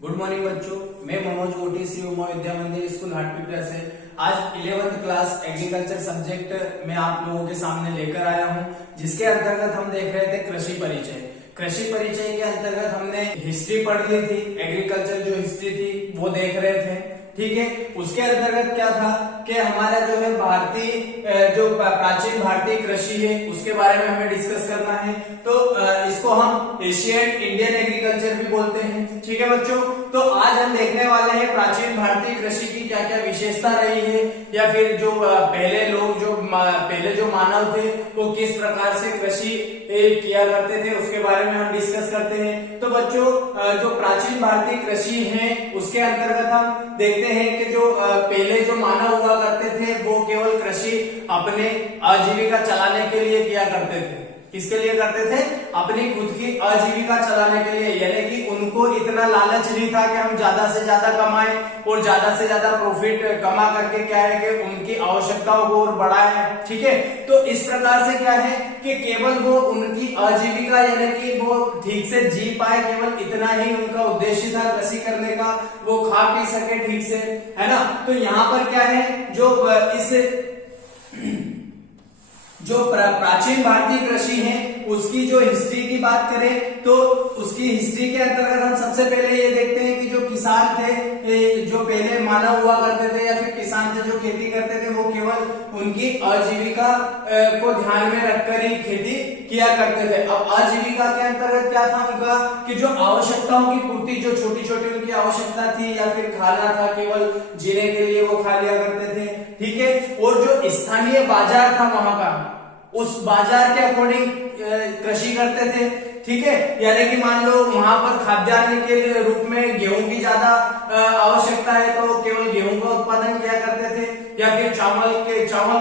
Good morning बच्चों, मैं Manoj OTC Uma विद्या मंदिर स्कूल हाटपिपलिया से आज 11th क्लास एग्रीकल्चर सब्जेक्ट में आप लोगों के सामने लेकर आया हूं, जिसके अंतर्गत हम देख रहे थे कृषि परिचय। कृषि परिचय के अंतर्गत हमने हिस्ट्री पढ़ ली थी, एग्रीकल्चर जो हिस्ट्री थी वो देख रहे थे। ठीक है, उसके अंतर्गत क्या था कि हमारा जो है भारतीय जो प्राचीन भारतीय कृषि है उसके बारे में हमें डिस्कस करना है। तो इसको हम एशियन इंडियन एग्रीकल्चर भी बोलते हैं। ठीक है बच्चों, तो आज हम देखने वाले हैं प्राचीन भारतीय कृषि की क्या क्या विशेषता रही है, या फिर जो पहले लोग जो मानव थे वो किस प्रकार से कृषि किया करते थे उसके बारे में हम डिस्कस करते हैं। तो बच्चों, जो प्राचीन भारतीय कृषि है उसके अंतर्गत हम देखते हैं कि जो पहले जो मानव हुआ करते थे वो केवल कृषि अपने आजीविका चलाने के लिए किया करते थे। किसके लिए करते थे? अपनी खुद की आजीविका चलाने के लिए, यानी कि उनको इतना लालच नहीं था कि हम ज्यादा से ज्यादा कमाएं और ज्यादा से ज्यादा प्रॉफिट कमा करके क्या है कि उनकी आवश्यकताओं को और बढ़ाएं। ठीक है, तो इस प्रकार से क्या है कि केवल वो उनकी आजीविका यानी कि वो ठीक से जी पाए, केवल इतना ही उनका उद्देश्य था कृषि करने का, वो खा पी सके ठीक से, है ना। तो यहाँ पर क्या है, जो प्राचीन भारतीय कृषि है उसकी जो हिस्ट्री की बात करें तो उसकी हिस्ट्री के अंतर्गत हम सबसे पहले ये देखते हैं कि जो किसान थे, जो पहले मानव हुआ करते थे या फिर किसान थे जो खेती करते थे, वो केवल उनकी आजीविका को ध्यान में रखकर ही खेती किया करते थे। अब आजीविका के अंतर्गत क्या था उनका कि जो आवश्यकताओं की पूर्ति, जो छोटी छोटी उनकी आवश्यकता थी या फिर खाना था, केवल जीने के लिए वो खा लिया करते थे। ठीक है, और जो स्थानीय बाजार था वहां का, उस बाजार के अकॉर्डिंग कृषि करते थे। ठीक है, यानी कि मान लो वहां पर खाद्यान्न के रूप में गेहूं की ज्यादा आवश्यकता है तो केवल गेहूं का उत्पादन किया करते थे, या फिर चावल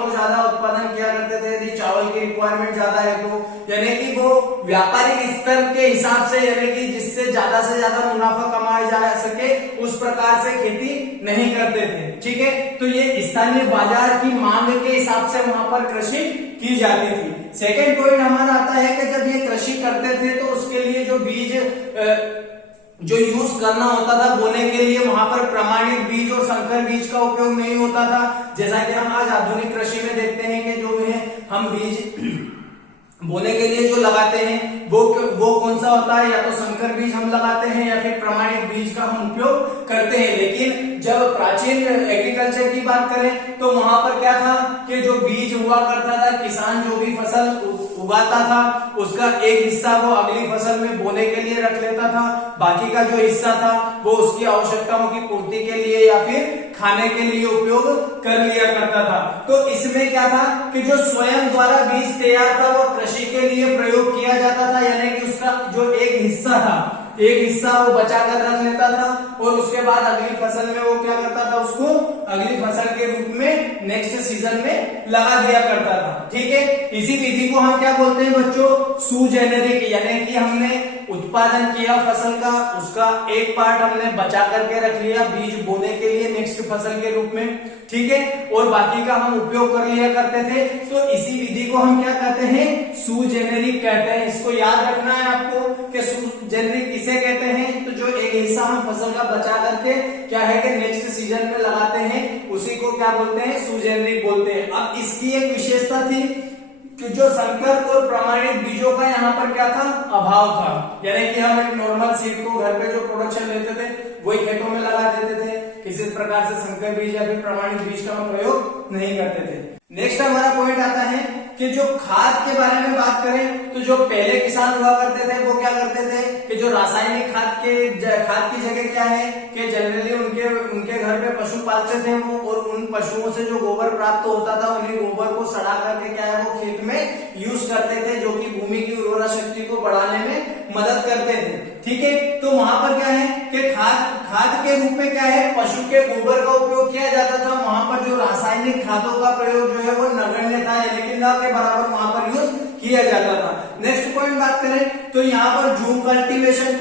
को ज्यादा उत्पादन किया करते थे यदि चावल की रिक्वायरमेंट ज्यादा है तो, यानी कि वो व्यापारिक स्तर के हिसाब से, यानी कि जिससे ज्यादा से ज्यादा मुनाफा कमाया जा सके उस प्रकार से खेती नहीं करते थे। ठीक है, तो ये स्थानीय बाजार की मांग के हिसाब से वहां पर कृषि की जाती थी। सेकेंड पॉइंट हमारा आता है कि जब ये कृषि करते थे तो उसके लिए जो बीज जो यूज करना होता था बोने के लिए, वहां पर प्रमाणित बीज और संकर बीज का उपयोग नहीं होता था। जैसा कि हम आज आधुनिक कृषि में देखते हैं कि जो है हम बीज बोने के लिए जो लगाते हैं वो कौन सा होता है, या तो संकर बीज हम लगाते हैं या फिर प्रमाणित बीज का हम उपयोग करते हैं। लेकिन जब प्राचीन एग्रीकल्चर की बात करें तो वहां पर क्या था कि जो बीज हुआ करता था, किसान जो भी फसल उगाता था उसका एक हिस्सा वो अगली फसल में बोने के लिए रख लेता था, बाकी का जो हिस्सा था वो उसकी आवश्यकताओं की पूर्ति के लिए या फिर खाने के लिए उपयोग कर लिया करता था। तो इसमें क्या था कि जो स्वयं द्वारा बीज तैयार था वो कृषि के लिए प्रयोग किया जाता था, यानी कि उसका जो एक हिस्सा था, एक हिस्सा वो बचा कर रख लेता था और उसके बाद अगली फसल में वो क्या करता था, उसको अगली फसल के रूप में नेक्स्ट सीजन में लगा दिया करता था। ठीक है, इसी विधि को हम क्या बोलते हैं बच्चों? सुजेनेरिक, यानी कि हमने उत्पादन किया फसल का, उसका एक पार्ट हमने बचा करके रख लिया बीज बोने के लिए नेक्स्ट फसल के रूप में। ठीक है, और बाकी का हम उपयोग कर लिया करते थे। तो इसी विधि को हम क्या कहते हैं? सुजेनेरिक कहते हैं। इसको याद रखना है आपको कि सुजेनेरिक किसे कहते हैं? तो जो एक हिस्सा हम फसल का बचा करके क्या है कि नेक्स्ट सीजन में लगाते हैं उसी को क्या बोलते हैं? सुजेनेरिक बोलते हैं। अब इसकी एक विशेषता थी कि जो संकर और प्रमाणित बीजों का यहाँ पर क्या था? अभाव था, यानी कि हम एक नॉर्मल सीड को घर पे जो प्रोडक्शन लेते थे वही खेतों में लगा देते थे, किसी प्रकार से संकर बीज या फिर प्रमाणित बीज का हम प्रयोग नहीं करते थे। नेक्स्ट हमारा पॉइंट आता है कि जो खाद के बारे में बात करें तो जो पहले किसान हुआ करते थे वो क्या करते थे कि जो रासायनिक खाद की जगह क्या है कि जनरली उनके घर पे पशु पालते थे वो, और उन पशुओं से जो गोबर प्राप्त होता था उन्हीं गोबर को सड़ा करके क्या है वो खेत में यूज करते थे, जो कि भूमि की उर्वरा शक्ति को बढ़ाने में मदद करते थे। ठीक है, तो वहां पर क्या है कि खाद के रूप में क्या है पशु के गोबर का उपयोग किया जाता था। वहां पर जो रासायनिक खादों का प्रयोग जो है वो नगण्य था, लेकिन न के बराबर वहां पर यूज किया जाता था। नेक्स्ट पॉइंट बात करें तो यहाँ पर झूम कल्टीवेशन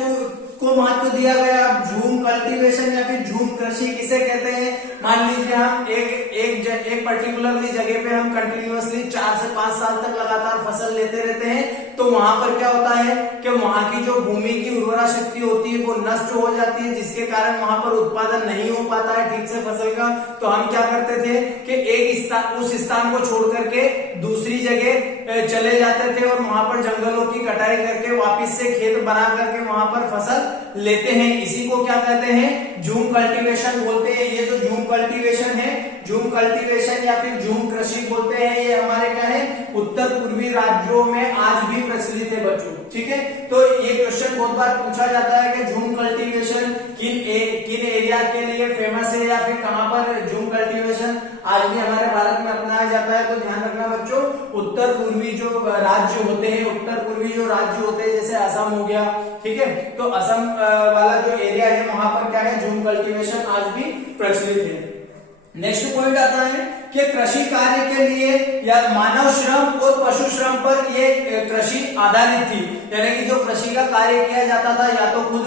को महत्व दिया गया। झूम कल्टीवेशन या फिर झूम कृषि किसे कहते हैं? मान लीजिए हम एक पर्टिकुलरली जगह पे हम कंटिन्यूअसली 4 से 5 साल तक लगातार फसल लेते रहते हैं तो वहां पर क्या होता है कि वहां की जो भूमि की उर्वरा शक्ति होती है वो नष्ट हो जाती है, जिसके कारण वहां पर उत्पादन नहीं हो पाता है ठीक से फसल का। तो हम क्या करते थे कि एक स्थान, उस स्थान को छोड़ करके दूसरी जगह चले जाते थे और वहां पर जंगलों की कटाई करके वापस से खेत बना करके वहां पर फसल लेते हैं। इसी को क्या कहते हैं, झूम कल्टीवेशन बोलते हैं। ये जो झूम कल्टीवेशन है, झूम कल्टीवेशन या फिर झूम कृषि बोलते हैं, ये हमारे क्या है उत्तर पूर्वी राज्यों में आज भी प्रचलित है बच्चों, ठीक है। तो ये क्वेश्चन बहुत बार पूछा जाता है कि झूम कल्टीवेशन किन एरिया के लिए फेमस है या फिर कहां पर झूम कल्टीवेशन आज भी हमारे भारत में अपनाया जाता है। तो ध्यान रखना बच्चों, उत्तर पूर्वी जो राज्य होते हैं, उत्तर पूर्वी जो राज्य होते हैं जैसे असम हो गया, ठीक है, तो असम वाला जो एरिया है वहां पर क्या है झूम कल्टीवेशन आज भी प्रचलित है। नेक्स्ट पॉइंट आता है कि कृषि कार्य के लिए या मानव श्रम और पशु श्रम पर ये कृषि आधारित थी, यानी कि जो कृषि का कार्य किया जाता था या तो खुद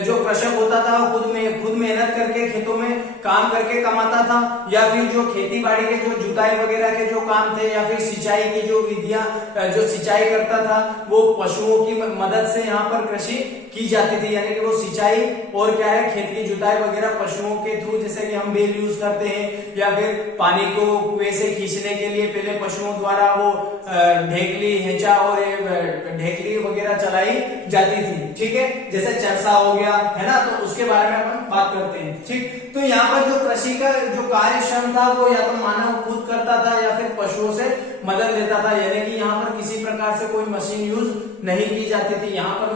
जो कृषक होता था वो खुद मेहनत करके खेतों में काम करके कमाता था, या फिर जो खेती बाड़ी के जो जुताई वगैरह के जो काम थे या फिर सिंचाई की जो विधियां जो सिंचाई करता था वो पशुओं की मदद से यहाँ पर कृषि की जाती थी, यानी कि वो सिंचाई और क्या है खेत की जुताई वगैरह पशुओं के थ्रू, जैसे कि हम बेल यूज करते हैं या फिर पानी को कुएं से खींचने के लिए पहले पशुओं द्वारा वो ढेकली हेचा और ढेकली वगैरह चलाई जाती थी, ठीक है, जैसे चरसा हो गया है ना, तो उसके बारे में अपन बात करते हैं, ठीक। तो यहाँ पर जो कृषि का जो कार्य श्रम था वो या तो मानव खुद करता था या फिर पशुओं से मदद लेता था, यानी कि यहाँ पर किसी प्रकार से कोई मशीन यूज नहीं की जाती थी। यहाँ पर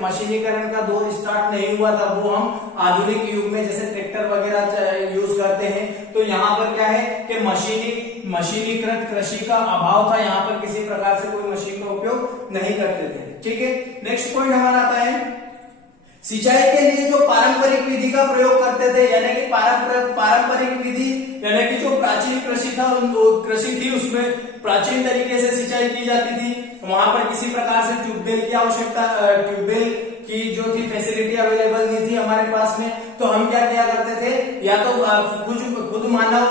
मशीनीकरण का दौर स्टार्ट नहीं हुआ था, वो हम आधुनिक युग में जैसे ट्रैक्टर वगैरह यूज करते हैं। तो यहाँ पर क्या है कि मशीनीकृत कृषि का अभाव था, यहाँ पर किसी प्रकार से कोई मशीन का उपयोग नहीं करते थे, ठीक है। नेक्स्ट पॉइंट हमारा आता है सिंचाई के लिए जो पारंपरिक विधि का प्रयोग करते थे, यानी कि पारंपरिक विधि यानी कि जो प्राचीन कृषि थी उसमें प्राचीन तरीके से सिंचाई की जाती थी। वहां पर किसी प्रकार से ट्यूबवेल की जो थी फैसिलिटी अवेलेबल नहीं थी हमारे पास में, तो हम क्या किया करते थे, या तो खुद मानव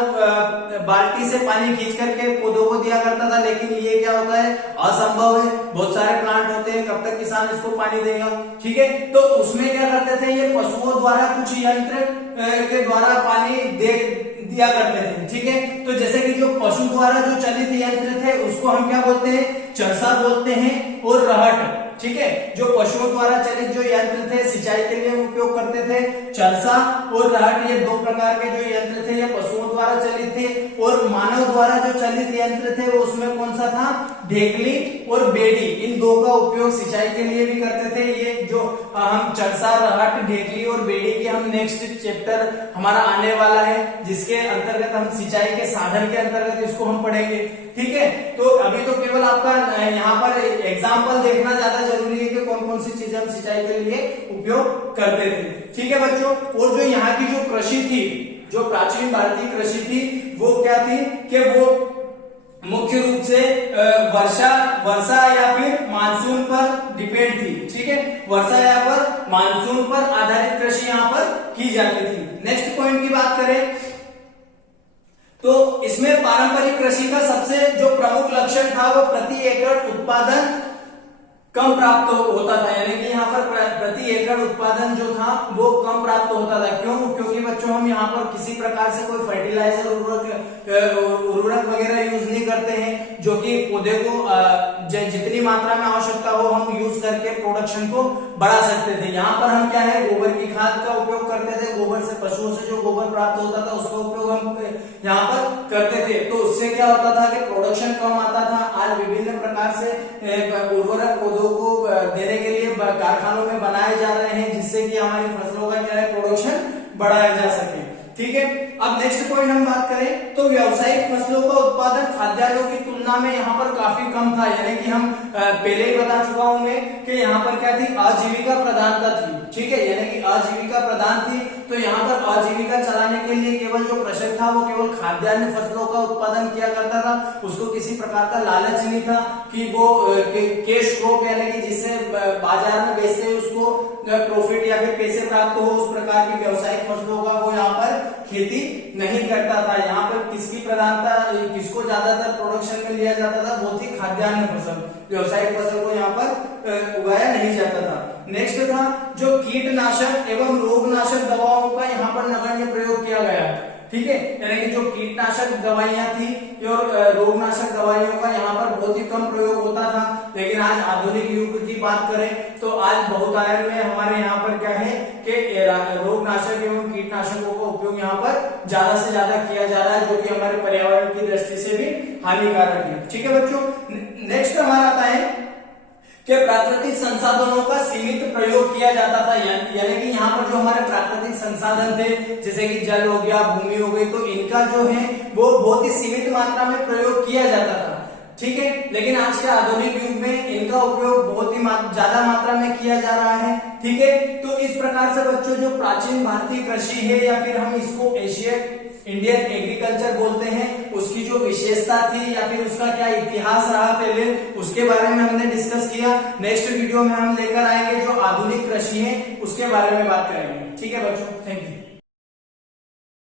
बाल्टी से पानी खींच करके पौधों को दिया करता था, लेकिन ये क्या होता है असंभव है, बहुत सारे प्लांट होते हैं, कब तक किसान इसको पानी देगा, ठीक है। तो उसमें क्या करते थे, ये पशुओं द्वारा कुछ यंत्र के द्वारा पानी दिया करते थे, ठीक है। तो जैसे कि जो पशु द्वारा जो चलित यंत्र थे उसको हम क्या बोलते हैं, चरसा बोलते हैं, और रहट, ठीक है। जो पशुओं द्वारा चलित जो यंत्र थे सिंचाई के लिए उपयोग करते थे, चरसा और रहट, ये दो प्रकार के जो यंत्र थे ये पशुओं द्वारा चलित थे। और मानव द्वारा जो चलित यंत्र थे वो उसमें कौन सा था, ढेकली और बेड़ी, इन दो का उपयोग सिंचाई के लिए भी करते थे। ये जो हम चरसा, रहट, ढेकली और बेड़ी की हम नेक्स्ट चैप्टर हमारा आने वाला है, जिसके अंतर्गत हम सिंचाई के साधन के अंतर्गत इसको हम पढ़ेंगे, ठीक है। तो अभी तो केवल आपका यहाँ पर एग्जाम्पल देखना ज्यादा जरूरी है कि कौन कौन सी चीजें हम सिंचाई के लिए उपयोग करते थे, ठीक है बच्चों। और जो यहाँ की जो कृषि थी, जो प्राचीन भारतीय कृषि थी, वो क्या थी कि वो मुख्य रूप से वर्षा या फिर मानसून पर डिपेंड थी, ठीक है। वर्षा या पर मानसून पर आधारित कृषि यहाँ पर की जाती थी। नेक्स्ट पॉइंट की बात करें तो इसमें पारंपरिक कृषि का सबसे जो प्रमुख लक्षण था वो प्रति एकड़ उत्पादन कम प्राप्त होता था, यानी कि यहाँ पर प्रति एकड़ उत्पादन जो था वो कम प्राप्त होता था। क्यों? क्योंकि बच्चों हम यहाँ पर किसी प्रकार से कोई फर्टिलाइजर उर्वरक वगैरह यूज नहीं करते हैं, जो कि पौधे को जितनी मात्रा में आवश्यकता हो हम यूज करके प्रोडक्शन को बढ़ा सकते थे। यहाँ पर हम क्या है, गोबर की खाद का उपयोग करते थे, गोबर से पशुओं से जो गोबर प्राप्त होता था उसका उपयोग हम यहाँ पर करते थे। तो उससे क्या होता था कि प्रोडक्शन कम आता था। आज विभिन्न प्रकार से उर्वरक पौधों को देने के लिए कारखानों में बनाए जा रहे हैं, जिससे कि हमारी फसलों का क्या है, प्रोडक्शन बढ़ाया जा सके, ठीक है। अब नेक्स्ट पॉइंट हम बात करें तो व्यावसायिक फसलों का उत्पादन खाद्यान्नों की तुलना में यहाँ पर काफी कम था, यानी कि हम पहले ही बता चुका हूं मैं कि यहाँ पर क्या थी, आजीविका प्रधानता थी, ठीक है, यानी कि आजीविका प्रधान थी। तो यहाँ पर आजीविका चलाने के लिए केवल जो कृषक था वो केवल खाद्यान्न फसलों का उत्पादन किया करता था, उसको किसी प्रकार का लालच नहीं था कि वो कैश क्रॉप यानी कि जिससे बाजार में बेचते उसको प्रॉफिट या फिर पैसे प्राप्त हो, उस प्रकार की व्यावसायिक फसलों का वो यहाँ पर खेती नहीं करता था। यहाँ पर किसकी प्रधानता, किसको ज्यादातर प्रोडक्शन में लिया जाता था, वो थी खाद्यान्न फसल, व्यवसायिक फसल को यहाँ पर उगाया नहीं जाता था। नेक्स्ट था जो कीटनाशक एवं रोगनाशक दवाओं का यहाँ पर नगण्य प्रयोग किया गया, ठीक है, यानी कि जो कीटनाशक दवाइयां थी और रोगनाशक दवाइयों का यहाँ पर बहुत ही कम प्रयोग होता था। लेकिन आज आधुनिक युग की बात करें तो आज बहुतायत में हमारे यहाँ पर क्या है कि रोगनाशक एवं कीटनाशकों का उपयोग यहाँ पर ज्यादा से ज्यादा किया जा रहा है, जो कि हमारे पर्यावरण की दृष्टि से भी हानिकारक है। ठीक है बच्चों, नेक्स्ट हमारा आता है कि प्राकृतिक संसाधनों का सीमित प्रयोग किया जाता था, यानी कि यहाँ पर जो हमारे प्राकृतिक संसाधन थे जैसे कि जल हो गया, भूमि हो गई, तो इनका जो है वो बहुत ही सीमित मात्रा में प्रयोग किया जाता था। ठीक है, लेकिन आज के आधुनिक युग में इनका उपयोग बहुत ही ज्यादा मात्रा में किया जा रहा है। ठीक है, तो इस प्रकार से बच्चों जो प्राचीन भारतीय कृषि है या फिर हम इसको इंडियन एग्रीकल्चर बोलते हैं, उसकी जो विशेषता थी या फिर उसका क्या इतिहास रहा पहले, उसके बारे में हमने डिस्कस किया। नेक्स्ट वीडियो में हम लेकर आएंगे जो आधुनिक कृषि है उसके बारे में बात करेंगे। ठीक है बच्चों, थैंक यू।